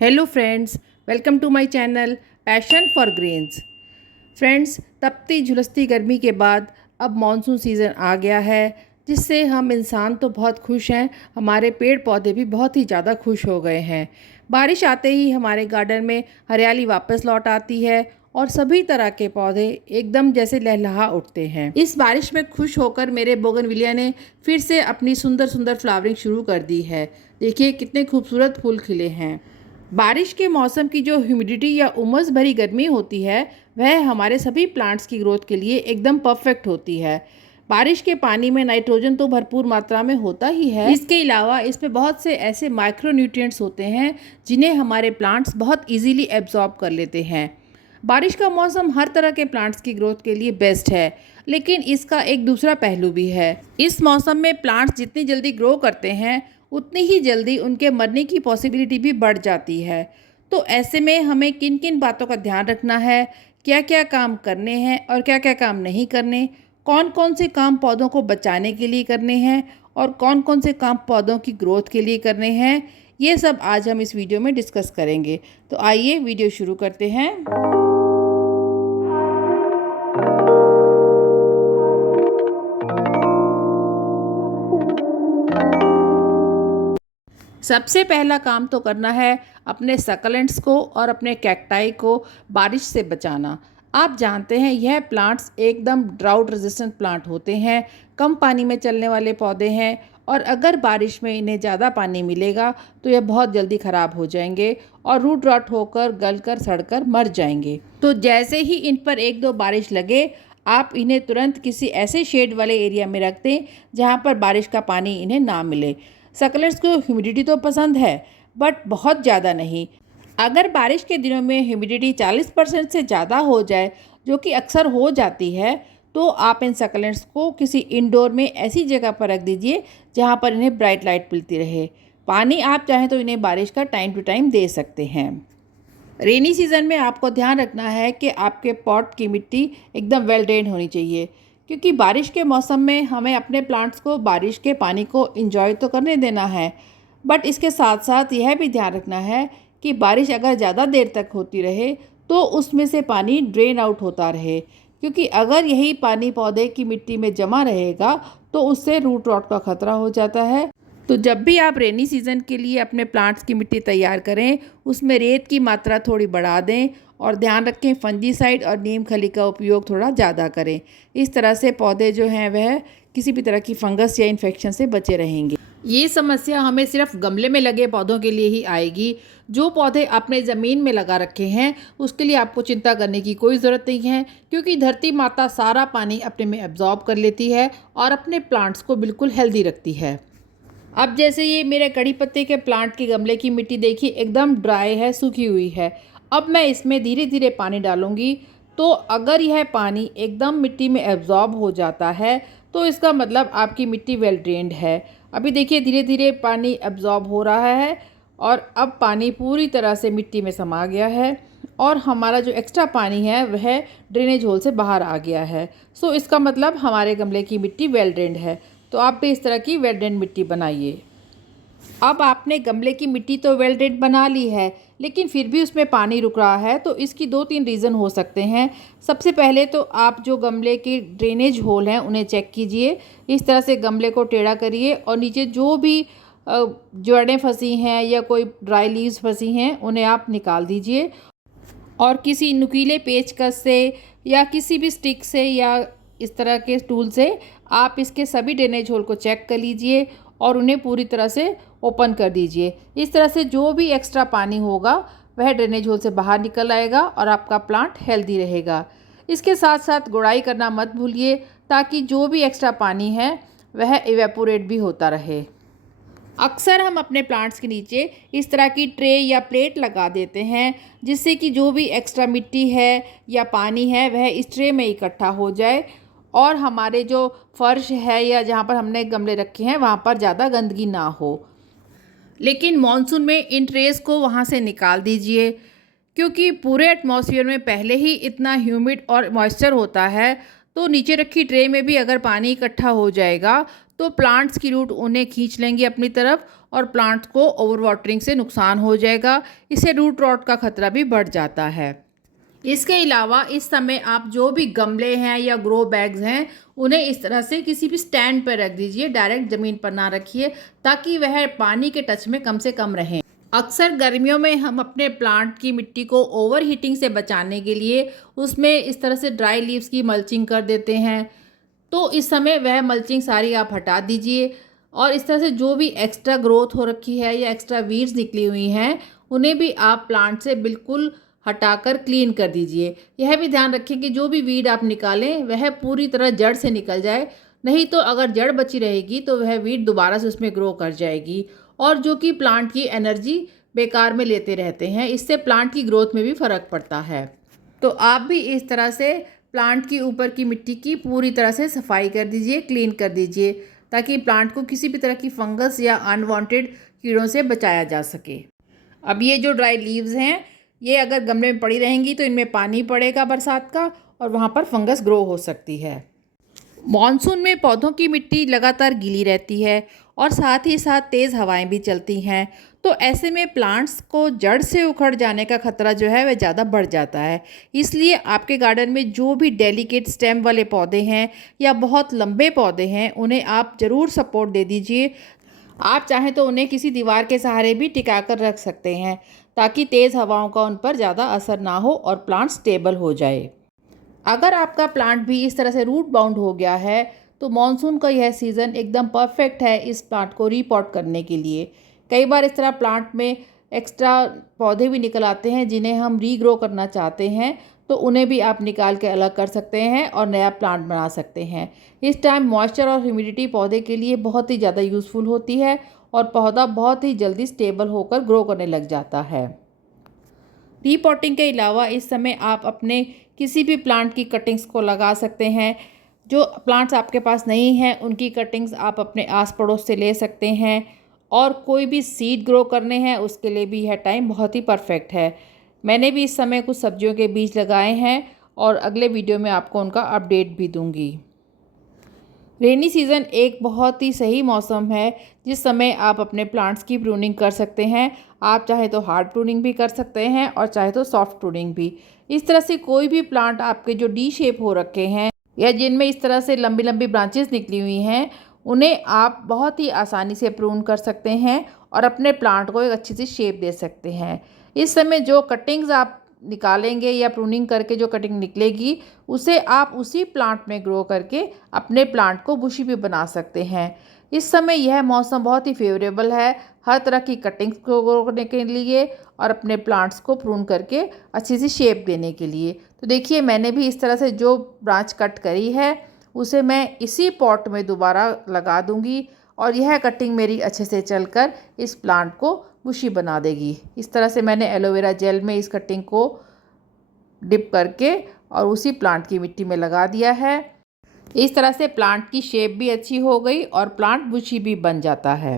Hello friends, welcome to my channel passion for grains. Friends, तपती झुलसती गर्मी के बाद अब मॉनसून सीज़न आ गया है, जिससे हम इंसान तो बहुत खुश हैं, हमारे पेड़ पौधे भी बहुत ही ज़्यादा खुश हो गए हैं। बारिश आते ही हमारे गार्डन में हरियाली वापस लौट आती है और सभी तरह के पौधे एकदम जैसे लहलहा उठते हैं। इस बारिश में खुश होकर मेरे बोगनविलिया ने फिर से अपनी सुंदर सुंदर फ्लावरिंग शुरू कर दी है। देखिए कितने खूबसूरत फूल खिले हैं। बारिश के मौसम की जो ह्यूमिडिटी या उमस भरी गर्मी होती है, वह हमारे सभी प्लांट्स की ग्रोथ के लिए एकदम परफेक्ट होती है। बारिश के पानी में नाइट्रोजन तो भरपूर मात्रा में होता ही है, इसके अलावा इसमें बहुत से ऐसे माइक्रोन्यूट्रिएंट्स होते हैं जिन्हें हमारे प्लांट्स बहुत इजीली एब्जॉर्ब कर लेते हैं। बारिश का मौसम हर तरह के प्लांट्स की ग्रोथ के लिए बेस्ट है, लेकिन इसका एक दूसरा पहलू भी है। इस मौसम में प्लांट्स जितनी जल्दी ग्रो करते हैं, उतनी ही जल्दी उनके मरने की पॉसिबिलिटी भी बढ़ जाती है। तो ऐसे में हमें किन किन बातों का ध्यान रखना है, क्या क्या काम करने हैं और क्या क्या काम नहीं करने, कौन कौन से काम पौधों को बचाने के लिए करने हैं और कौन कौन से काम पौधों की ग्रोथ के लिए करने हैं, ये सब आज हम इस वीडियो में डिस्कस करेंगे। तो आइए वीडियो शुरू करते हैं। सबसे पहला काम तो करना है अपने सकलेंट्स को और अपने कैक्टाई को बारिश से बचाना। आप जानते हैं यह प्लांट्स एकदम ड्राउट रेजिस्टेंट प्लांट होते हैं, कम पानी में चलने वाले पौधे हैं और अगर बारिश में इन्हें ज़्यादा पानी मिलेगा तो यह बहुत जल्दी ख़राब हो जाएंगे और रूट रॉट होकर गलकर सड़कर मर जाएंगे। तो जैसे ही इन पर एक दो बारिश लगे, आप इन्हें तुरंत किसी ऐसे शेड वाले एरिया में रख दें जहाँ पर बारिश का पानी इन्हें ना मिले। सकलेंट्स को ह्यूमिडिटी तो पसंद है, बट बहुत ज़्यादा नहीं। अगर बारिश के दिनों में ह्यूमिडिटी 40% से ज़्यादा हो जाए, जो कि अक्सर हो जाती है, तो आप इन सकलेंट्स को किसी इंडोर में ऐसी जगह पर रख दीजिए जहाँ पर इन्हें ब्राइट लाइट मिलती रहे। पानी आप चाहें तो इन्हें बारिश का टाइम टू टाइम दे सकते हैं। रेनी सीज़न में आपको ध्यान रखना है कि आपके पॉट की मिट्टी एकदम वेल ड्रेन होनी चाहिए, क्योंकि बारिश के मौसम में हमें अपने प्लांट्स को बारिश के पानी को इंजॉय तो करने देना है, बट इसके साथ साथ यह भी ध्यान रखना है कि बारिश अगर ज़्यादा देर तक होती रहे तो उसमें से पानी ड्रेन आउट होता रहे, क्योंकि अगर यही पानी पौधे की मिट्टी में जमा रहेगा तो उससे रूट रॉट का खतरा हो जाता है। तो जब भी आप रेनी सीज़न के लिए अपने प्लांट्स की मिट्टी तैयार करें, उसमें रेत की मात्रा थोड़ी बढ़ा दें और ध्यान रखें फंजीसाइड और नीम खली का उपयोग थोड़ा ज़्यादा करें। इस तरह से पौधे जो हैं वह किसी भी तरह की फंगस या इन्फेक्शन से बचे रहेंगे। ये समस्या हमें सिर्फ गमले में लगे पौधों के लिए ही आएगी। जो पौधे आपने ज़मीन में लगा रखे हैं उसके लिए आपको चिंता करने की कोई ज़रूरत नहीं है, क्योंकि धरती माता सारा पानी अपने में एब्जॉर्ब कर लेती है और अपने प्लांट्स को बिल्कुल हेल्दी रखती है। अब जैसे ये मेरे कड़ी पत्ते के प्लांट के गमले की मिट्टी देखिए एकदम ड्राई है, सूखी हुई है। अब मैं इसमें धीरे धीरे पानी डालूंगी। तो अगर यह पानी एकदम मिट्टी में एब्जॉर्ब हो जाता है तो इसका मतलब आपकी मिट्टी वेल ड्रेन्ड है। अभी देखिए धीरे धीरे पानी एब्जॉर्ब हो रहा है और अब पानी पूरी तरह से मिट्टी में समा गया है और हमारा जो एक्स्ट्रा पानी है वह ड्रेनेज होल से बाहर आ गया है। सो इसका मतलब हमारे गमले की मिट्टी वेल ड्रेन्ड है। तो आप भी इस तरह की वेल ड्रेन्ड मिट्टी बनाइए। अब आपने गमले की मिट्टी तो वेल ड्रेन्ड बना ली है, लेकिन फिर भी उसमें पानी रुक रहा है, तो इसकी दो तीन रीज़न हो सकते हैं। सबसे पहले तो आप जो गमले के ड्रेनेज होल हैं उन्हें चेक कीजिए। इस तरह से गमले को टेढ़ा करिए और नीचे जो भी जड़ें फंसी हैं या कोई ड्राई लीव्स फंसी हैं उन्हें आप निकाल दीजिए और किसी नुकीले पेचकस से या किसी भी स्टिक से या इस तरह के टूल से आप इसके सभी ड्रेनेज होल को चेक कर लीजिए और उन्हें पूरी तरह से ओपन कर दीजिए। इस तरह से जो भी एक्स्ट्रा पानी होगा वह ड्रेनेज होल से बाहर निकल आएगा और आपका प्लांट हेल्दी रहेगा। इसके साथ साथ गुड़ाई करना मत भूलिए, ताकि जो भी एक्स्ट्रा पानी है वह इवेपोरेट भी होता रहे। अक्सर हम अपने प्लांट्स के नीचे इस तरह की ट्रे या प्लेट लगा देते हैं, जिससे कि जो भी एक्स्ट्रा मिट्टी है या पानी है वह इस ट्रे में इकट्ठा हो जाए और हमारे जो फर्श है या जहाँ पर हमने गमले रखे हैं वहाँ पर ज़्यादा गंदगी ना हो। लेकिन मॉनसून में इन ट्रेस को वहाँ से निकाल दीजिए, क्योंकि पूरे एटमॉस्फेयर में पहले ही इतना ह्यूमिड और मॉइस्चर होता है, तो नीचे रखी ट्रे में भी अगर पानी इकट्ठा हो जाएगा तो प्लांट्स की रूट उन्हें खींच लेंगी अपनी तरफ और प्लांट्स को ओवर वाटरिंग से नुकसान हो जाएगा। इससे रूट रॉट का खतरा भी बढ़ जाता है। इसके अलावा इस समय आप जो भी गमले हैं या ग्रो बैग्स हैं उन्हें इस तरह से किसी भी स्टैंड पर रख दीजिए, डायरेक्ट ज़मीन पर ना रखिए, ताकि वह पानी के टच में कम से कम रहें। अक्सर गर्मियों में हम अपने प्लांट की मिट्टी को ओवर हीटिंग से बचाने के लिए उसमें इस तरह से ड्राई लीव्स की मल्चिंग कर देते हैं। तो इस समय वह मल्चिंग सारी आप हटा दीजिए और इस तरह से जो भी एक्स्ट्रा ग्रोथ हो रखी है या एक्स्ट्रा वीड्स निकली हुई हैं उन्हें भी आप प्लांट से बिल्कुल हटाकर क्लीन कर दीजिए। यह भी ध्यान रखें कि जो भी वीड आप निकालें वह पूरी तरह जड़ से निकल जाए, नहीं तो अगर जड़ बची रहेगी तो वह वीड दोबारा से उसमें ग्रो कर जाएगी और जो कि प्लांट की एनर्जी बेकार में लेते रहते हैं। इससे प्लांट की ग्रोथ में भी फ़र्क पड़ता है। तो आप भी इस तरह से प्लांट की ऊपर की मिट्टी की पूरी तरह से सफाई कर दीजिए, क्लीन कर दीजिए, ताकि प्लांट को किसी भी तरह की फंगस या अनवांटेड कीड़ों से बचाया जा सके। अब ये जो ड्राई लीव्स हैं ये अगर गमले में पड़ी रहेंगी तो इनमें पानी पड़ेगा बरसात का और वहाँ पर फंगस ग्रो हो सकती है। मॉनसून में पौधों की मिट्टी लगातार गीली रहती है और साथ ही साथ तेज़ हवाएं भी चलती हैं, तो ऐसे में प्लांट्स को जड़ से उखड़ जाने का खतरा जो है वह ज़्यादा बढ़ जाता है। इसलिए आपके गार्डन में जो भी डेलिकेट स्टेम वाले पौधे हैं या बहुत लंबे पौधे हैं उन्हें आप ज़रूर सपोर्ट दे दीजिए। आप चाहें तो उन्हें किसी दीवार के सहारे भी टिका कर रख सकते हैं, ताकि तेज़ हवाओं का उन पर ज़्यादा असर ना हो और प्लांट स्टेबल हो जाए। अगर आपका प्लांट भी इस तरह से रूट बाउंड हो गया है तो मॉनसून का यह सीज़न एकदम परफेक्ट है इस प्लांट को रीपॉट करने के लिए। कई बार इस तरह प्लांट में एक्स्ट्रा पौधे भी निकल आते हैं जिन्हें हम रीग्रो करना चाहते हैं, तो उन्हें भी आप निकाल के अलग कर सकते हैं और नया प्लांट बना सकते हैं। इस टाइम मॉइस्चर और ह्यूमिडिटी पौधे के लिए बहुत ही ज़्यादा यूज़फुल होती है और पौधा बहुत ही जल्दी स्टेबल होकर ग्रो करने लग जाता है। रीपॉटिंग के अलावा इस समय आप अपने किसी भी प्लांट की कटिंग्स को लगा सकते हैं। जो प्लांट्स आपके पास नहीं हैं उनकी कटिंग्स आप अपने आस पड़ोस से ले सकते हैं और कोई भी सीड ग्रो करने हैं उसके लिए भी यह टाइम बहुत ही परफेक्ट है। मैंने भी इस समय कुछ सब्जियों के बीज लगाए हैं और अगले वीडियो में आपको उनका अपडेट भी दूंगी। रेनी सीज़न एक बहुत ही सही मौसम है जिस समय आप अपने प्लांट्स की प्रूनिंग कर सकते हैं। आप चाहे तो हार्ड प्रूनिंग भी कर सकते हैं और चाहे तो सॉफ्ट प्रूनिंग भी। इस तरह से कोई भी प्लांट आपके जो डी शेप हो रखे हैं या जिनमें इस तरह से लंबी लंबी ब्रांचेस निकली हुई हैं उन्हें आप बहुत ही आसानी से प्रून कर सकते हैं और अपने प्लांट को एक अच्छी सी शेप दे सकते हैं। इस समय जो कटिंग्स आप निकालेंगे या प्रूनिंग करके जो कटिंग निकलेगी उसे आप उसी प्लांट में ग्रो करके अपने प्लांट को बुशी भी बना सकते हैं। इस समय यह मौसम बहुत ही फेवरेबल है हर तरह की कटिंग्स को ग्रो करने के लिए और अपने प्लांट्स को प्रून करके अच्छी सी शेप देने के लिए। तो देखिए मैंने भी इस तरह से जो ब्रांच कट करी है उसे मैं इसी पॉट में दोबारा लगा दूंगी और यह कटिंग मेरी अच्छे से चलकर इस प्लांट को बुशी बना देगी। इस तरह से मैंने एलोवेरा जेल में इस कटिंग को डिप करके और उसी प्लांट की मिट्टी में लगा दिया है। इस तरह से प्लांट की शेप भी अच्छी हो गई और प्लांट बुशी भी बन जाता है।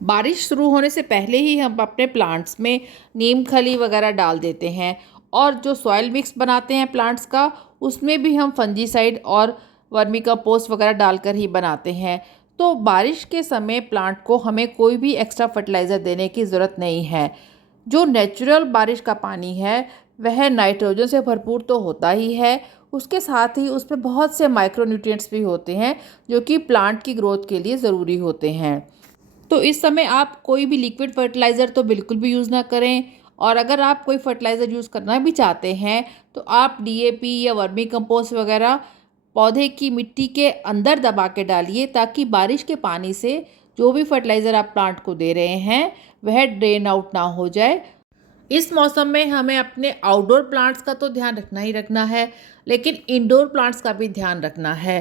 बारिश शुरू होने से पहले ही हम अपने प्लांट्स में नीम खली वगैरह डाल देते हैं और जो सॉइल मिक्स बनाते हैं प्लांट्स का उसमें भी हम फंजीसाइड और वर्मी कंपोस्ट वगैरह डालकर ही बनाते हैं। तो बारिश के समय प्लांट को हमें कोई भी एक्स्ट्रा फर्टिलाइज़र देने की ज़रूरत नहीं है। जो नेचुरल बारिश का पानी है वह नाइट्रोजन से भरपूर तो होता ही है, उसके साथ ही उसमें बहुत से माइक्रो न्यूट्रिएंट्स भी होते हैं जो कि प्लांट की ग्रोथ के लिए ज़रूरी होते हैं। तो इस समय आप कोई भी लिक्विड फर्टिलाइज़र तो बिल्कुल भी यूज़ ना करें और अगर आप कोई फर्टिलाइज़र यूज़ करना भी चाहते हैं तो आप डीएपी या वर्मी कंपोस्ट वगैरह पौधे की मिट्टी के अंदर दबा के डालिए, ताकि बारिश के पानी से जो भी फर्टिलाइज़र आप प्लांट को दे रहे हैं वह ड्रेन आउट ना हो जाए। इस मौसम में हमें अपने आउटडोर प्लांट्स का तो ध्यान रखना ही रखना है, लेकिन इंडोर प्लांट्स का भी ध्यान रखना है।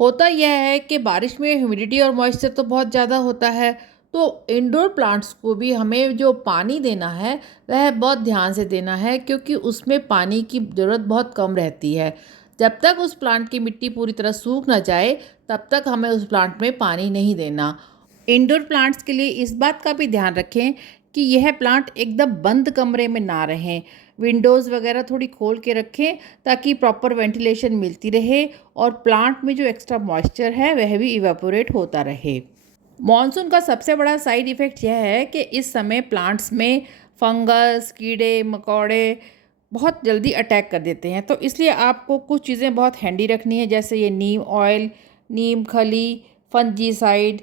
होता यह है कि बारिश में ह्यूमिडिटी और मॉइस्चर तो बहुत ज़्यादा होता है, तो इंडोर प्लांट्स को भी हमें जो पानी देना है वह बहुत ध्यान से देना है, क्योंकि उसमें पानी की ज़रूरत बहुत कम रहती है। जब तक उस प्लांट की मिट्टी पूरी तरह सूख ना जाए तब तक हमें उस प्लांट में पानी नहीं देना। इंडोर प्लांट्स के लिए इस बात का भी ध्यान रखें कि यह प्लांट एकदम बंद कमरे में ना रहें। विंडोज़ वगैरह थोड़ी खोल के रखें ताकि प्रॉपर वेंटिलेशन मिलती रहे और प्लांट में जो एक्स्ट्रा मॉइस्चर है वह भी इवेपोरेट होता रहे। मॉनसून का सबसे बड़ा साइड इफ़ेक्ट यह है कि इस समय प्लांट्स में फंगस, कीड़े मकोड़े बहुत जल्दी अटैक कर देते हैं, तो इसलिए आपको कुछ चीज़ें बहुत हैंडी रखनी है, जैसे ये नीम ऑयल, नीम खली, फंजीसाइड।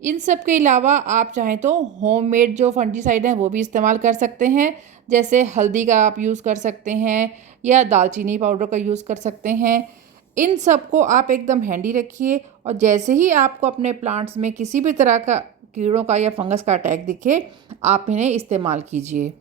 इन सब के अलावा आप चाहें तो होममेड जो फंजीसाइड हैं वो भी इस्तेमाल कर सकते हैं, जैसे हल्दी का आप यूज़ कर सकते हैं या दालचीनी पाउडर का यूज़ कर सकते हैं। इन सब को आप एकदम हैंडी रखिए और जैसे ही आपको अपने प्लांट्स में किसी भी तरह का कीड़ों का या फंगस का अटैक दिखे, आप इन्हें इस्तेमाल कीजिए।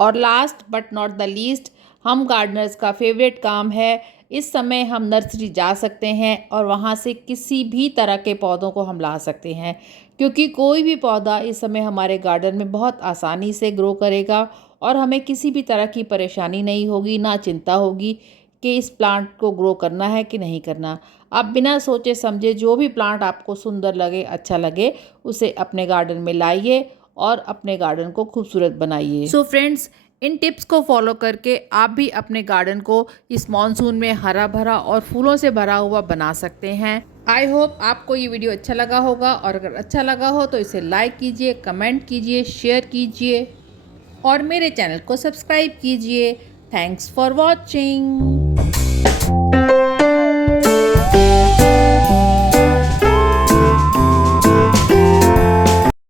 और last but not the least, हम गार्डनर्स का फेवरेट काम है, इस समय हम नर्सरी जा सकते हैं और वहाँ से किसी भी तरह के पौधों को हम ला सकते हैं, क्योंकि कोई भी पौधा इस समय हमारे गार्डन में बहुत आसानी से ग्रो करेगा और हमें किसी भी तरह की परेशानी नहीं होगी, ना चिंता होगी कि इस प्लांट को ग्रो करना है कि नहीं करना। आप बिना सोचे समझे जो भी प्लांट आपको सुंदर लगे, अच्छा लगे, उसे अपने गार्डन में लाइए और अपने गार्डन को खूबसूरत बनाइए। सो फ्रेंड्स, इन टिप्स को फॉलो करके आप भी अपने गार्डन को इस मॉनसून में हरा भरा और फूलों से भरा हुआ बना सकते हैं। आई होप आपको ये वीडियो अच्छा लगा होगा, और अगर अच्छा लगा हो तो इसे लाइक कीजिए, कमेंट कीजिए, शेयर कीजिए और मेरे चैनल को सब्सक्राइब कीजिए। Thanks for watching.